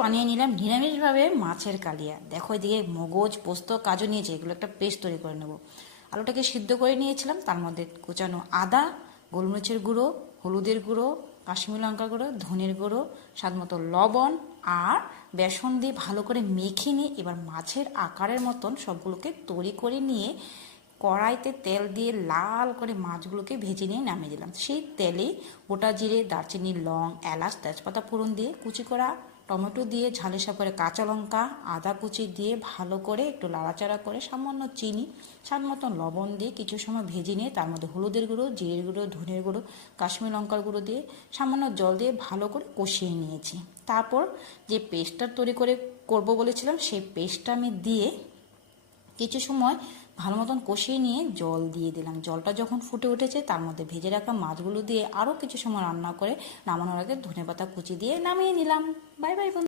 বানিয়ে নিলাম নিরামিষভাবে মাছের কালিয়া। দেখো এদিকে মগজ পোস্ত কাজু নিয়েছি, এগুলো একটা পেস্ট তৈরি করে নেব। আলুটাকে সিদ্ধ করে নিয়েছিলাম, তার মধ্যে কুচানো আদা, গোলমরিচের গুঁড়ো, হলুদের গুঁড়ো, কাশ্মীরি লঙ্কার গুঁড়ো, ধনের গুঁড়ো, স্বাদ মতো লবণ আর বেসন দিয়ে ভালো করে মেখে নিয়ে এবার মাছের আকারের মতন সবগুলোকে তৈরি করে নিয়ে কড়াইতে তেল দিয়ে লাল করে মাছগুলোকে ভেজে নিয়ে নামিয়ে দিলাম। সেই তেলে গোটা জিরে, দারচিনি, লং, এলাচ, তেজপাতা ফোড়ন দিয়ে কুচি করা টমেটো দিয়ে ঝালের সাথে করে কাঁচা লঙ্কা, আদা কুচি দিয়ে ভালো করে একটু নাড়াচাড়া করে সামান্য চিনি, স্বাদ মতন লবণ দিয়ে কিছু সময় ভেজে নিয়ে তার মধ্যে হলুদের গুঁড়ো, জিরের গুঁড়ো, ধনের গুঁড়ো, কাশ্মীরি লঙ্কার গুঁড়ো দিয়ে সামান্য জল দিয়ে ভালো করে কষিয়ে নিয়েছি। তারপর যে পেস্টটা তৈরি করে করব বলেছিলাম সেই পেস্টটা আমি দিয়ে কিছু সময় ভালো মতন কষিয়ে নিয়ে জল দিয়ে দিলাম। জলটা যখন ফুটে উঠেছে তার মধ্যে ভেজে রাখা মাছগুলো দিয়ে আরও কিছু সময় রান্না করে নামানোর আগে ধনেপাতা কুচি দিয়ে নামিয়ে নিলাম। বাই বাই বন্ধু।